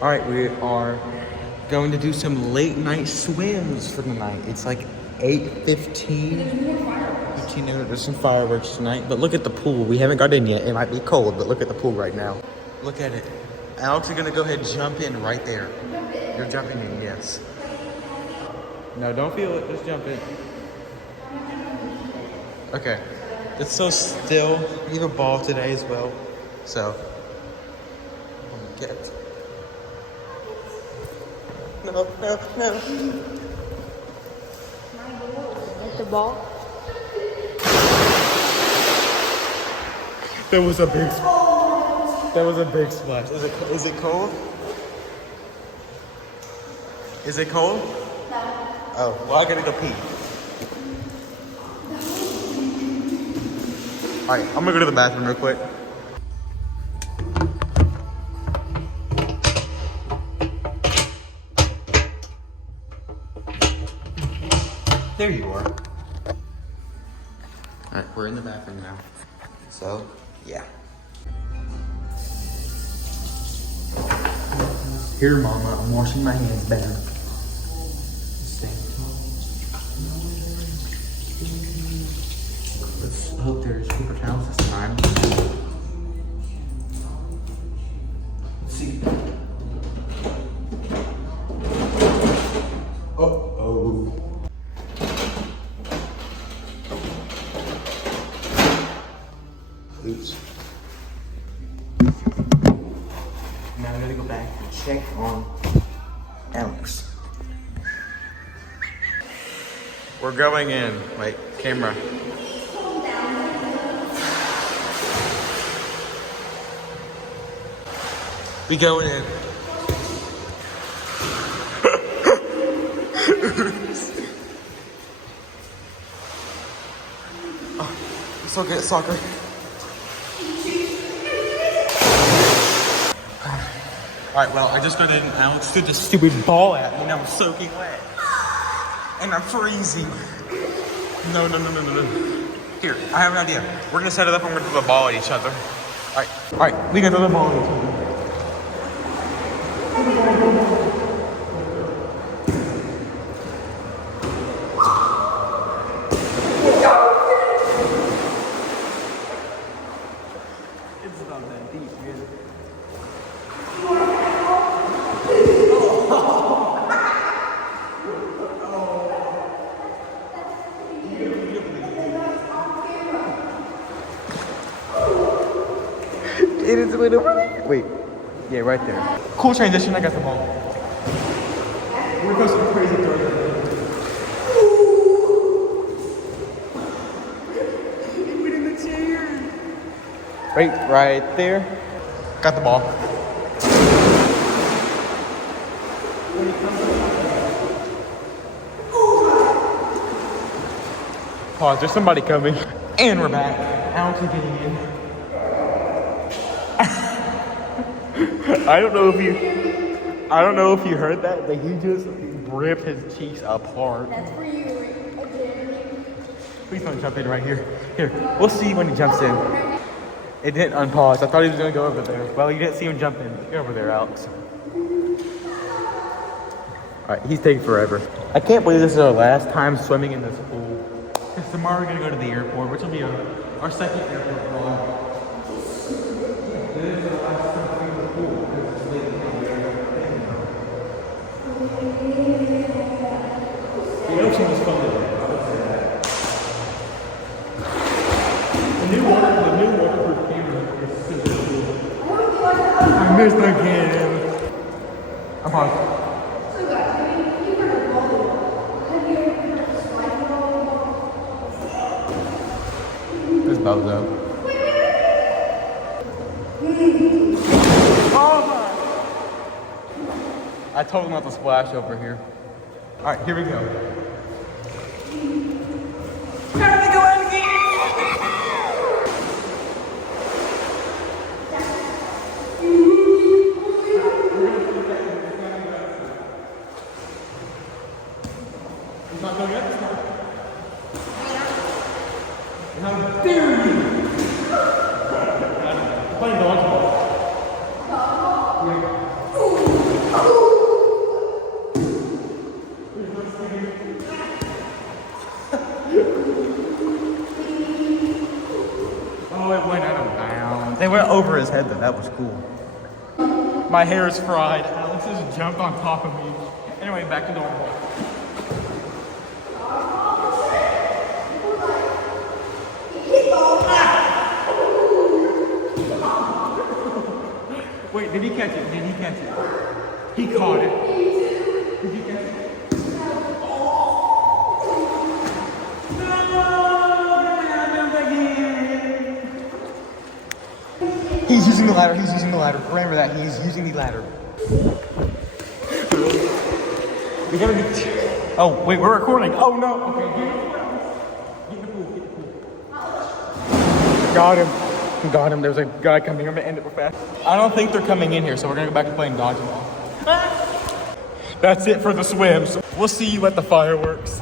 All right, we are going to do some late night swims for tonight. It's like 8:15. There's some fireworks tonight, but look at the pool. We haven't got in yet. It might be cold, but look at the pool right now. Look at it. Alex, you're gonna go ahead and jump in right there. You're jumping in, yes. No, don't feel it. Just jump in. Okay. It's so still. We have a ball today as well. So, get. No. At the ball. There was a big splash. Is it cold? Is it cold? No. Oh, well, I gotta go pee. All right, I'm gonna go to the bathroom real quick. There you are. All right, we're in the bathroom now. So, yeah. Here, Mama, I'm washing my hands better. Let's hope there's paper towels this time. Let's see. Oh. Oops. Now I'm gonna go back and check on Alex. We're going in. Wait, camera. We going in. Oh, I'm so good at soccer. Alright, well, I just got in. Alex threw this stupid ball at me and I'm soaking wet. And I'm freezing. No. Here, I have an idea. We're gonna set it up and we're gonna throw the ball at each other. Alright, we gonna throw the ball at each other. It's not that deep, man. It is way over there. Wait. Yeah, right there. Cool transition. I got the ball. We're going some crazy throw. Put in the chair. Right there. Got the ball. Pause. There's somebody coming. And we're back. Alex is getting in. I don't know if you heard that, but he just ripped his cheeks apart. That's for you again. Please don't jump in right here. Here, we'll see when he jumps in. It didn't unpause. I thought he was gonna go over there. Well, you didn't see him jump in. Get over there, Alex. All right, he's taking forever. I can't believe this is our last time swimming in this pool. Because tomorrow we're gonna go to the airport, which will be our second airport vlog. This is the last time we go to the pool. The ocean was fun today. I would say that. The new waterproof camera is super cool. I missed again. I'm on. There's Bozo. Oh my! I told him not to splash over here. All right, here we go. Time to go in again! He's not going yet this time. How dare you! Playing dodgeball. went over his head though. That was cool. My hair is fried. Alex just jumped on top of me. Anyway, back to normal. Wait, did he catch it? Did he catch it? He caught it. Did he catch it? He's using the ladder. He's using the ladder. Remember that. He's using the ladder. We gotta be. Oh, wait, we're recording. Oh, no. Okay, get in the pool. Get in the pool. Got him. Got him. There's a guy coming. I'm gonna end it real fast. I don't think they're coming in here, so we're gonna go back to playing dodgeball. That's it for the swims. We'll see you at the fireworks.